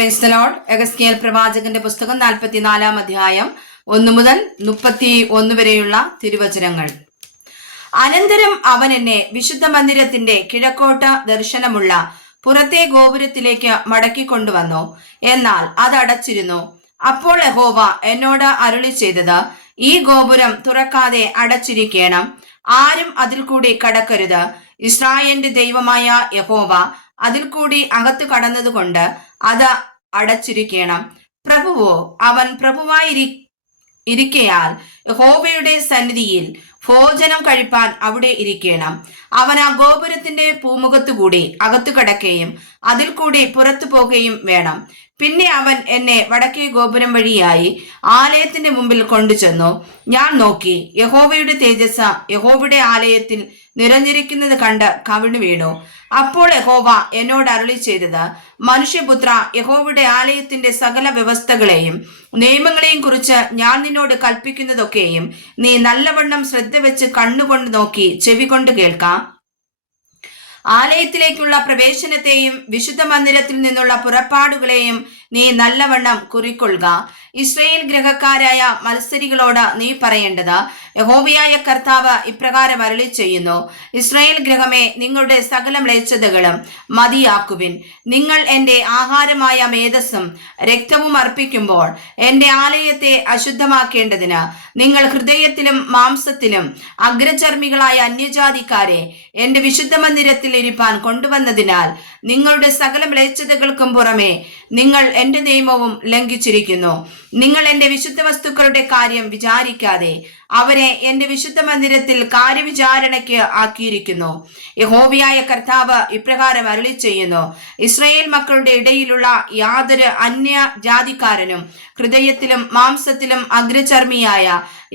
Praise the Lord. എഹെസ്കേൽ പ്രവാചകന്റെ പുസ്തകം 44 അധ്യായം 1 മുതൽ 31 വരെയുള്ള തിരുവചനങ്ങൾ. അനന്തരം അവൻ എന്നെ വിശുദ്ധ മന്ദിരത്തിന്റെ കിഴക്കോട്ട് ദർശനമുള്ള പുറത്തെ ഗോപുരത്തിലേക്ക് മടക്കിക്കൊണ്ടുവന്നു. എന്നാൽ അത് അടച്ചിരുന്നു. അപ്പോൾ യഹോവ എന്നോട് അരുളി ചെയ്തത്, ഈ ഗോപുരം തുറക്കാതെ അടച്ചിരിക്കണം, ആരും അതിൽ കൂടി കടക്കരുത്. ഇസ്രായേലിന്റെ ദൈവമായ യഹോവ അതിൽ കൂടി അകത്ത് കടന്നതുകൊണ്ട് അത് അടച്ചിരിക്കണം. പ്രഭുവോ അവൻ പ്രഭുവായിരിക്കയാൽ യഹോവയുടെ സന്നിധിയിൽ ഭോജനം കഴിപ്പാൻ അവിടെ ഇരിക്കണം. അവൻ ആ ഗോപുരത്തിന്റെ പൂമുഖത്തുകൂടി അകത്തു കടക്കുകയും അതിൽ കൂടി പുറത്തു പോകുകയും വേണം. പിന്നെ അവൻ എന്നെ വടക്കേ ഗോപുരം വഴിയായി ആലയത്തിന്റെ മുമ്പിൽ കൊണ്ടുചെന്നു. ഞാൻ നോക്കി, യഹോവയുടെ തേജസ് യഹോവയുടെ ആലയത്തിൽ നിറഞ്ഞിരിക്കുന്നത് കണ്ട് കവിണ്ണു വീണു. അപ്പോൾ യഹോവ എന്നോട് അരുളി ചെയ്തത്, മനുഷ്യപുത്ര, യഹോവയുടെ ആലയത്തിന്റെ സകല വ്യവസ്ഥകളെയും നിയമങ്ങളെയും കുറിച്ച് ഞാൻ നിന്നോട് കൽപ്പിക്കുന്നതൊക്കെയും നീ നല്ലവണ്ണം ശ്രദ്ധ വെച്ച് കണ്ണുകൊണ്ട് നോക്കി ചെവി കൊണ്ട് കേൾക്കാം. ആലയത്തിലേക്കുള്ള പ്രവേശനത്തെയും വിശുദ്ധ മന്ദിരത്തിൽ നിന്നുള്ള പുറപ്പാടുകളെയും നീ നല്ലവണ്ണം കുറിക്കൊള്ളുക. ഇസ്രായേൽ ഗൃഹക്കാരായ മത്സരികളോട് നീ പറയേണ്ടത്, യഹോവയായ കർത്താവ് ഇപ്രകാരം അരുളി ചെയ്യുന്നു, ഇസ്രായേൽ ഗൃഹമേ, നിങ്ങളുടെ സകല മ്ലേച്ഛതകളും മതിയാക്കുവിൻ. നിങ്ങൾ എൻ്റെ ആഹാരമായ മേധസ്സും രക്തവും അർപ്പിക്കുമ്പോൾ എൻ്റെ ആലയത്തെ അശുദ്ധമാക്കേണ്ടതിന് നിങ്ങൾ ഹൃദയത്തിലും മാംസത്തിലും അഗ്രചർമ്മികളായ അന്യജാതിക്കാരെ എൻ്റെ വിശുദ്ധ മന്ദിരത്തിൽ ഇരിപ്പാൻ കൊണ്ടുവന്നതിനാൽ നിങ്ങളുടെ സകല മ്ലേച്ഛതകൾക്കും പുറമെ നിങ്ങൾ എൻ്റെ നിയമവും ലംഘിച്ചിരിക്കുന്നു. നിങ്ങൾ എൻ്റെ വിശുദ്ധ വസ്തുക്കളുടെ കാര്യം വിചാരിക്കാതെ അവരെ എൻ്റെ വിശുദ്ധ മന്ദിരത്തിൽ കാര്യവിചാരണയ്ക്ക് ആക്കിയിരിക്കുന്നു. യഹോവയായ കർത്താവ് ഇപ്രകാരം അരുളി ചെയ്യുന്നു, ഇസ്രായേൽ മക്കളുടെ ഇടയിലുള്ള യാതൊരു അന്യ ജാതിക്കാരനും ഹൃദയത്തിലും മാംസത്തിലും അഗ്രചർമ്മിയായ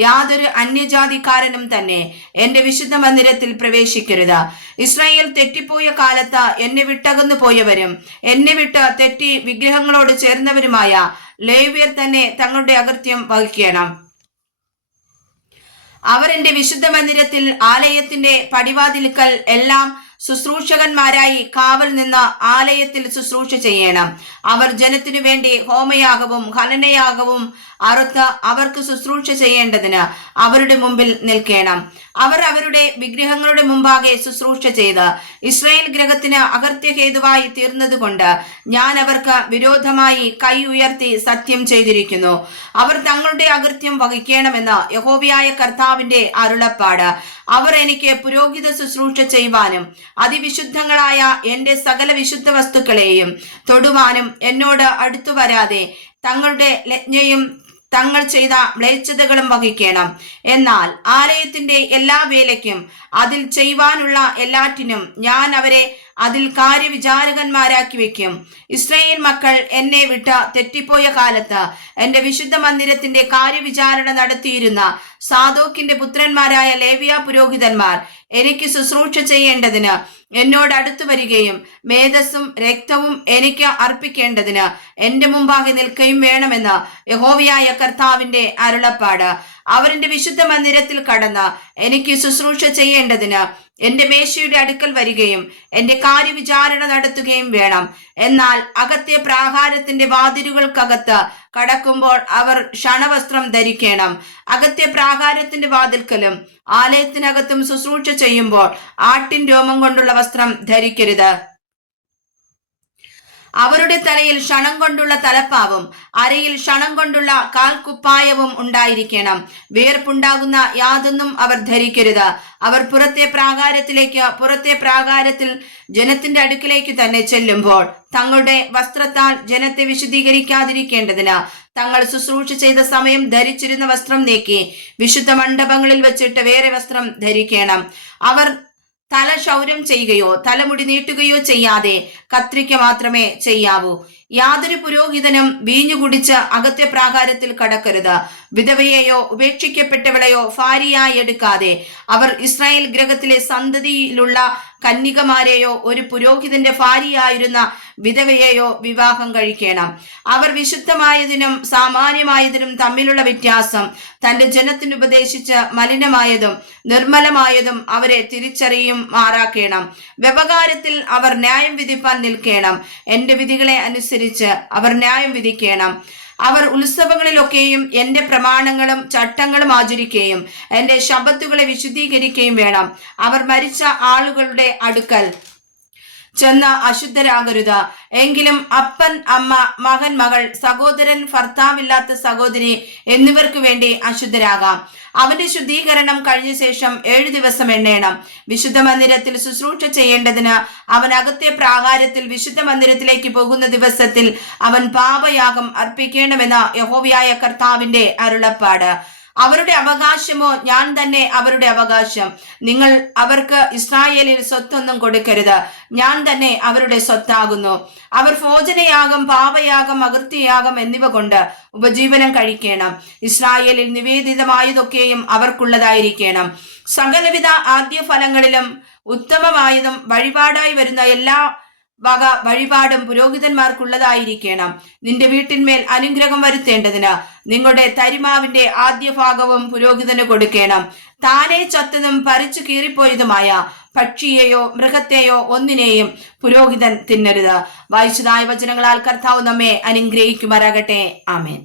യാതൊരു അന്യജാതിക്കാരനും തന്നെ എൻ്റെ വിശുദ്ധ മന്ദിരത്തിൽ പ്രവേശിക്കരുത്. ഇസ്രായേൽ തെറ്റിപ്പോയ കാലത്ത് എന്നെ വിട്ടകന്നു പോയവരും എന്നെ വിട്ട് തെറ്റി വിഗ്രഹങ്ങളോട് ചേർന്നവരുമായ ലേവ്യർ തന്നെ തങ്ങളുടെ അകൃത്യം വഹിക്കണം. അവർ എൻ്റെ വിശുദ്ധ മന്ദിരത്തിൽ ആലയത്തിന്റെ പടിവാതിൽക്കൽ എല്ലാം ശുശ്രൂഷകന്മാരായി കാവൽ നിന്ന് ആലയത്തിൽ ശുശ്രൂഷ ചെയ്യണം. അവർ ജനത്തിനു വേണ്ടി ഹോമയാഗവും ഹനനയാഗവും അറുത്ത് അവർക്ക് ശുശ്രൂഷ ചെയ്യേണ്ടതിന് അവരുടെ മുമ്പിൽ നിൽക്കണം. അവർ അവരുടെ വിഗ്രഹങ്ങളുടെ മുമ്പാകെ ശുശ്രൂഷ ചെയ്ത് ഇസ്രായേൽ ഗൃഹത്തിന് അകൃത്യഹേതുവായി തീർന്നതുകൊണ്ട് ഞാൻ അവർക്ക് വിരോധമായി കൈ ഉയർത്തി സത്യം ചെയ്തിരിക്കുന്നു. അവർ തങ്ങളുടെ അകൃത്യം വഹിക്കണമെന്ന് യഹോവയായ കർത്താവിന്റെ അരുളപ്പാട്. അവർ എനിക്ക് പുരോഹിത ശുശ്രൂഷ ചെയ്യുവാനും അതിവിശുദ്ധങ്ങളായ എൻ്റെ സകല വിശുദ്ധ വസ്തുക്കളെയും തൊടുവാനും എന്നോട് അടുത്തു വരാതെ തങ്ങളുടെ ലജ്ഞയും തങ്ങൾ ചെയ്ത മ്ലേച്ഛതകളും വഹിക്കണം. എന്നാൽ ആലയത്തിന്റെ എല്ലാ വേലയ്ക്കും അതിൽ ചെയ്യുവാനുള്ള എല്ലാറ്റിനും ഞാൻ അവരെ അതിൽ കാര്യവിചാരകന്മാരാക്കി വെക്കും. ഇസ്രായേൽ മക്കൾ എന്നെ വിട്ട് തെറ്റിപ്പോയ കാലത്ത് എൻ്റെ വിശുദ്ധ മന്ദിരത്തിന്റെ കാര്യവിചാരണ നടത്തിയിരുന്ന സാദോക്കിന്റെ പുത്രന്മാരായ ലേവ്യ പുരോഹിതന്മാർ എനിക്ക് ശുശ്രൂഷ ചെയ്യേണ്ടതിന് എന്നോട് അടുത്തു വരികയും മേധസ്സും രക്തവും എനിക്ക് അർപ്പിക്കേണ്ടതിന് എൻ്റെ മുമ്പാകെ നിൽക്കുകയും വേണമെന്ന് യഹോവയായ കർത്താവിന്റെ അരുളപ്പാട്. അവരെന്റെ വിശുദ്ധ മന്ദിരത്തിൽ കടന്ന് എനിക്ക് ശുശ്രൂഷ ചെയ്യേണ്ടതിന് എൻ്റെ മേശയുടെ അടുക്കൽ വരികയും എൻ്റെ കാര്യവിചാരണ നടത്തുകയും വേണം. എന്നാൽ അകത്തെ പ്രാകാരത്തിന്റെ വാതിലുകൾക്കകത്ത് കടക്കുമ്പോൾ അവർ ക്ഷണവസ്ത്രം ധരിക്കണം. അകത്തെ പ്രാകാരത്തിന്റെ വാതിൽക്കലും ആലയത്തിനകത്തും ശുശ്രൂഷ ചെയ്യുമ്പോൾ ആട്ടിൻ രോമം കൊണ്ടുള്ള വസ്ത്രം ധരിക്കരുത്. അവരുടെ തലയിൽ ക്ഷണം കൊണ്ടുള്ള തലപ്പാവും അരയിൽ ക്ഷണം കൊണ്ടുള്ള കാൽക്കുപ്പായവും ഉണ്ടായിരിക്കണം. വേർപ്പുണ്ടാകുന്ന യാതൊന്നും അവർ ധരിക്കരുത്. അവർ പുറത്തെ പ്രാകാരത്തിൽ ജനത്തിന്റെ അടുക്കിലേക്ക് തന്നെ ചെല്ലുമ്പോൾ തങ്ങളുടെ വസ്ത്രത്താൽ ജനത്തെ വിശുദ്ധീകരിക്കാതിരിക്കേണ്ടതിന് തങ്ങൾ ശുശ്രൂഷ ചെയ്ത സമയം ധരിച്ചിരുന്ന വസ്ത്രം നീക്കി വിശുദ്ധ മണ്ഡപങ്ങളിൽ വെച്ചിട്ട് വേറെ വസ്ത്രം ധരിക്കണം. അവർ തല ക്ഷൗരം ചെയ്യുകയോ തലമുടി നീട്ടുകയോ ചെയ്യാതെ കത്രിക മാത്രമേ ചെയ്യാവൂ. യാതൊരു പുരോഹിതനും വീഞ്ഞു കുടിച്ച് അകത്തെ പ്രാകാരത്തിൽ കടക്കരുത്. വിധവയെയോ ഉപേക്ഷിക്കപ്പെട്ടവളെയോ ഭാര്യയായി എടുക്കാതെ അവർ ഇസ്രായേൽ ഗൃഹത്തിലെ സന്തതിയിലുള്ള കന്യകമാരെയോ ഒരു പുരോഹിതന്റെ ഭാര്യയായിരുന്ന വിധവയെയോ വിവാഹം കഴിക്കണം. അവർ വിശുദ്ധമായതിനും സാമാന്യമായതിനും തമ്മിലുള്ള വ്യത്യാസം തന്റെ ജനത്തിന് ഉപദേശിച്ച് മലിനമായതും നിർമ്മലമായതും അവരെ തിരിച്ചറിയും മാറാക്കണം. വ്യവഹാരത്തിൽ അവർ ന്യായം വിധിപ്പാൻ നിൽക്കണം. എൻ്റെ വിധികളെ അനുസരിച്ച് അനുസരിച്ച് അവർ ന്യായം വിധിക്കണം. അവർ ഉത്സവങ്ങളിലൊക്കെയും എന്റെ പ്രമാണങ്ങളും ചട്ടങ്ങളും ആചരിക്കുകയും എന്റെ ശബ്ബത്തുകളെ വിശുദ്ധീകരിക്കുകയും വേണം. അവർ മരിച്ച ആളുകളുടെ അടുക്കൽ ചെന്ന് അശുദ്ധരാകരുത്. എങ്കിലും അപ്പൻ, അമ്മ, മകൻ, മകൾ, സഹോദരൻ, ഭർത്താവില്ലാത്ത സഹോദരി എന്നിവർക്ക് വേണ്ടി അശുദ്ധരാകാം. അവന്റെ ശുദ്ധീകരണം കഴിഞ്ഞ ശേഷം 7 ദിവസം എണ്ണേണം. വിശുദ്ധ മന്ദിരത്തിൽ ശുശ്രൂഷ ചെയ്യേണ്ടതിന് അവൻ അകത്തെ പ്രാകാരത്തിൽ വിശുദ്ധ മന്ദിരത്തിലേക്ക് പോകുന്ന ദിവസത്തിൽ അവൻ പാപയാഗം അർപ്പിക്കണമെന്ന് യഹോവയായ കർത്താവിന്റെ അരുളപ്പാട്. അവരുടെ അവകാശമോ ഞാൻ തന്നെ അവരുടെ അവകാശം. നിങ്ങൾ അവർക്ക് ഇസ്രായേലിൽ സ്വത്തൊന്നും കൊടുക്കരുത്. ഞാൻ തന്നെ അവരുടെ സ്വത്താകുന്നു. അവർ ഭോജനയാഗം, പാപയാഗം, അകൃത്യയാഗം എന്നിവ കൊണ്ട് ഉപജീവനം കഴിക്കണം. ഇസ്രായേലിൽ നിവേദിതമായതൊക്കെയും അവർക്കുള്ളതായിരിക്കണം. സകലവിധ ആദ്യഫലങ്ങളിലും ഉത്തമമായതും വഴിപാടായി വരുന്ന എല്ലാ വക വഴിപാടും പുരോഹിതന്മാർക്കുള്ളതായിരിക്കണം. നിന്റെ വീട്ടിന്മേൽ അനുഗ്രഹം വരുത്തേണ്ടതിന് നിങ്ങളുടെ തരിമാവിന്റെ ആദ്യ ഭാഗവും പുരോഹിതന് കൊടുക്കണം. താനെ ചത്തതും പറിച്ചു കീറിപ്പോയതുമായ പക്ഷിയെയോ മൃഗത്തെയോ ഒന്നിനെയും പുരോഹിതൻ തിന്നരുത്. വായിച്ചതായ വചനങ്ങളാൽ കർത്താവ് നമ്മെ അനുഗ്രഹിക്കുമാറാകട്ടെ. ആമേൻ.